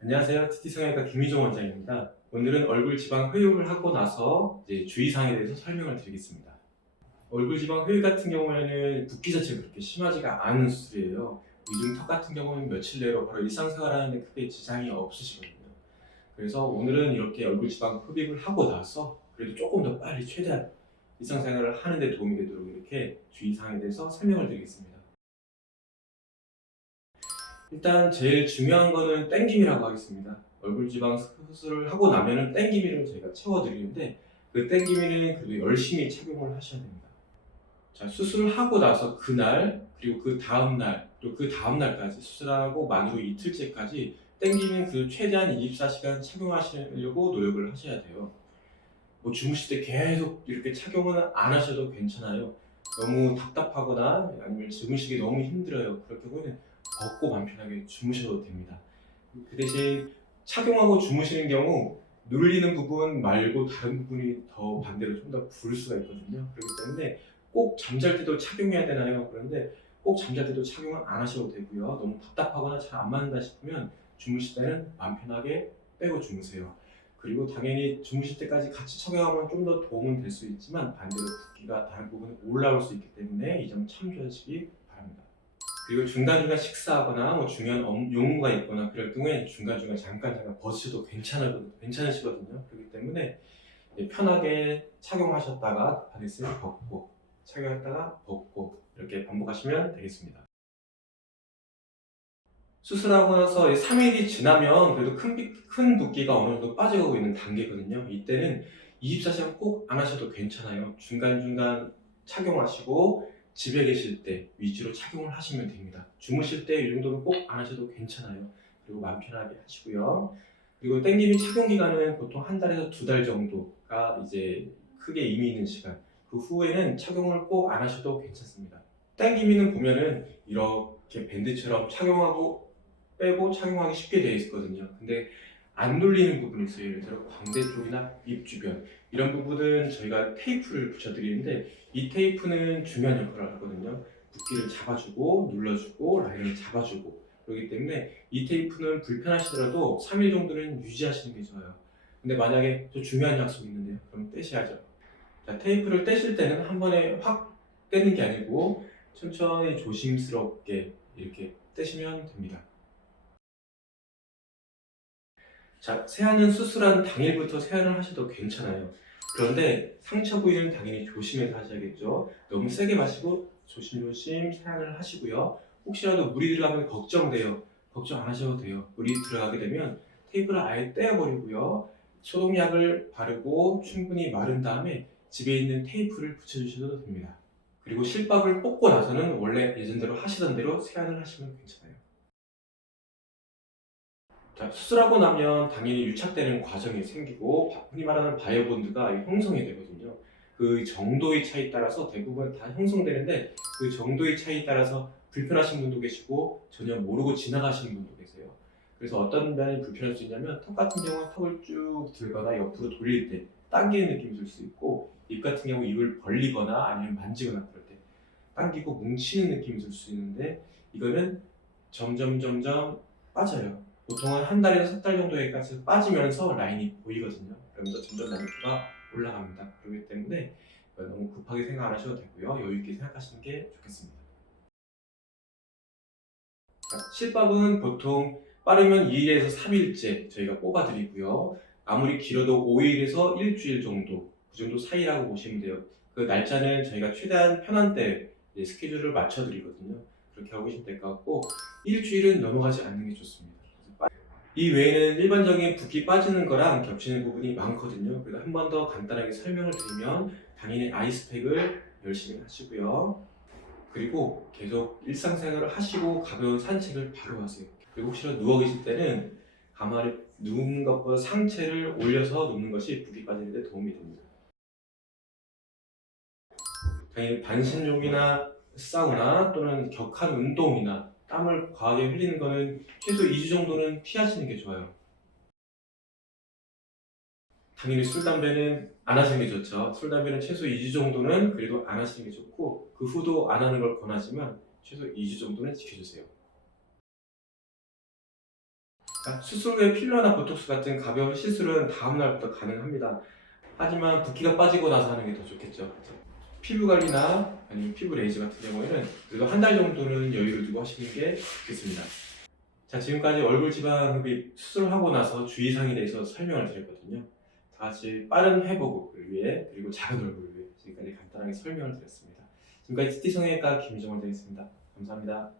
안녕하세요. TT성형외과 김희종 원장입니다. 오늘은 얼굴 지방 흡입을 하고 나서 이제 주의사항에 대해서 설명을 드리겠습니다. 얼굴 지방 흡입 같은 경우에는 붓기 자체가 그렇게 심하지가 않은 수술이에요. 이중턱 같은 경우는 며칠 내로 바로 일상생활하는데 크게 지장이 없으시거든요. 그래서 오늘은 이렇게 얼굴 지방 흡입을 하고 나서 그래도 조금 더 빨리 최대한 일상생활을 하는 데 도움이 되도록 이렇게 주의사항에 대해서 설명을 드리겠습니다. 일단 제일 중요한 거는 땡김이라고 하겠습니다. 얼굴 지방 수술을 하고 나면은 땡기미를 저희가 채워드리는데 그 땡기미는 그래도 열심히 착용을 하셔야 됩니다. 자, 수술을 하고 나서 그날 그리고 그 다음날 또 그 다음날까지 수술하고 만 후 이틀째까지 땡기미는 그 최대한 24시간 착용하시려고 노력을 하셔야 돼요. 뭐 주무실 때 계속 이렇게 착용은 안 하셔도 괜찮아요. 너무 답답하거나 아니면 주무시기 너무 힘들어요. 그럴 경우에는 벗고 맘 편하게 주무셔도 됩니다. 그 대신 착용하고 주무시는 경우 눌리는 부분 말고 다른 부분이 더 반대로 좀 더 부을 수가 있거든요. 그렇기 때문에 꼭 잠잘 때도 착용해야 되나요? 그런데 꼭 잠잘 때도 착용을 안 하셔도 되고요. 너무 답답하거나 잘 안 맞는다 싶으면 주무실 때는 맘 편하게 빼고 주무세요. 그리고 당연히 주무실 때까지 같이 착용하면 좀 더 도움은 될 수 있지만 반대로 붓기가 다른 부분에 올라올 수 있기 때문에 이 점 참조하시기 바랍니다. 그리고 중간중간 식사하거나 뭐 중요한 용무가 있거나 그럴 경우에 중간중간 잠깐 벗으셔도 괜찮으시거든요. 그렇기 때문에 편하게 착용하셨다가 급하게 쓰면 벗고 착용했다가 벗고 이렇게 반복하시면 되겠습니다. 수술하고 나서 3일이 지나면 그래도 큰 붓기가 어느 정도 빠져가고 있는 단계거든요. 이때는 24시간 꼭 안 하셔도 괜찮아요. 중간중간 착용하시고 집에 계실 때 위주로 착용을 하시면 됩니다. 주무실 때 이 정도는 꼭 안 하셔도 괜찮아요. 그리고 마음 편하게 하시고요. 그리고 땡김이 착용 기간은 보통 한 달에서 두 달 정도가 이제 크게 의미 있는 시간. 그 후에는 착용을 꼭 안 하셔도 괜찮습니다. 땡기미는 보면은 이렇게 밴드처럼 착용하고 빼고 착용하기 쉽게 되어 있거든요. 근데 안 눌리는 부분이 있어요. 예를 들어 광대 쪽이나 입 주변 이런 부분은 저희가 테이프를 붙여드리는데 이 테이프는 중요한 역할을 하거든요. 붓기를 잡아주고 눌러주고 라인을 잡아주고 그렇기 때문에 이 테이프는 불편하시더라도 3일 정도는 유지하시는 게 좋아요. 근데 만약에 또 중요한 약속이 있는데요. 그럼 떼셔야죠. 자, 테이프를 떼실 때는 한 번에 확 떼는 게 아니고 천천히 조심스럽게 이렇게 떼시면 됩니다. 자, 세안은 수술한 당일부터 세안을 하셔도 괜찮아요. 그런데 상처 부위는 당연히 조심해서 하셔야겠죠. 너무 세게 마시고 조심조심 세안을 하시고요. 혹시라도 물이 들어가면 걱정돼요. 걱정 안 하셔도 돼요. 물이 들어가게 되면 테이프를 아예 떼어버리고요. 소독약을 바르고 충분히 마른 다음에 집에 있는 테이프를 붙여주셔도 됩니다. 그리고 실밥을 뽑고 나서는 원래 예전대로 하시던 대로 세안을 하시면 괜찮아요. 자, 수술하고 나면 당연히 유착되는 과정이 생기고 흔히 말하는 바이오본드가 형성이 되거든요. 그 정도의 차이에 따라서 대부분 다 형성되는데 그 정도의 차이에 따라서 불편하신 분도 계시고 전혀 모르고 지나가시는 분도 계세요. 그래서 어떤 면이 불편할 수 있냐면 턱 같은 경우는 턱을 쭉 들거나 옆으로 돌릴 때 당기는 느낌이 들 수 있고 입 같은 경우 입을 벌리거나 아니면 만지거나 그럴 때 당기고 뭉치는 느낌이 들 수 있는데 이거는 점점 빠져요. 보통은 한 달에서 석 달 정도에까지 빠지면서 라인이 보이거든요. 그러면서 점점 난이도가 올라갑니다. 그렇기 때문에 너무 급하게 생각 안 하셔도 되고요. 여유 있게 생각하시는 게 좋겠습니다. 자, 실밥은 보통 빠르면 2일에서 3일째 저희가 뽑아드리고요. 아무리 길어도 5일에서 일주일 정도 그 정도 사이라고 보시면 돼요. 그 날짜는 저희가 최대한 편한 때 스케줄을 맞춰드리거든요. 그렇게 하고 계시면 될 것 같고 일주일은 넘어가지 않는 게 좋습니다. 이 외에는 일반적인 붓기 빠지는 거랑 겹치는 부분이 많거든요. 그래서 한 번 더 간단하게 설명을 드리면 당연히 아이스팩을 열심히 하시고요. 그리고 계속 일상생활을 하시고 가벼운 산책을 바로 하세요. 그리고 혹시나 누워 계실 때는 가만히 누운 것보다 상체를 올려서 눕는 것이 붓기 빠지는 데 도움이 됩니다. 당연히 반신욕이나 사우나 또는 격한 운동이나 땀을 과하게 흘리는 것은 최소 2주 정도는 피하시는 게 좋아요. 당연히 술, 담배는 안 하시는 게 좋죠. 술, 담배는 최소 2주 정도는 그래도 안 하시는 게 좋고 그 후도 안 하는 걸 권하지만 최소 2주 정도는 지켜주세요. 수술 후에 필러나 보톡스 같은 가벼운 시술은 다음날부터 가능합니다. 하지만 붓기가 빠지고 나서 하는 게 더 좋겠죠. 그렇죠? 피부 관리나 아니면 피부 레이저 같은 경우에는 그래도 한 달 정도는 여유를 두고 하시는 게 좋겠습니다. 자, 지금까지 얼굴 지방 흡입 수술을 하고 나서 주의사항에 대해서 설명을 드렸거든요. 다 같이 빠른 회복을 위해 그리고 작은 얼굴을 위해 지금까지 간단하게 설명을 드렸습니다. 지금까지 TT 성형외과 김정원 되겠습니다. 감사합니다.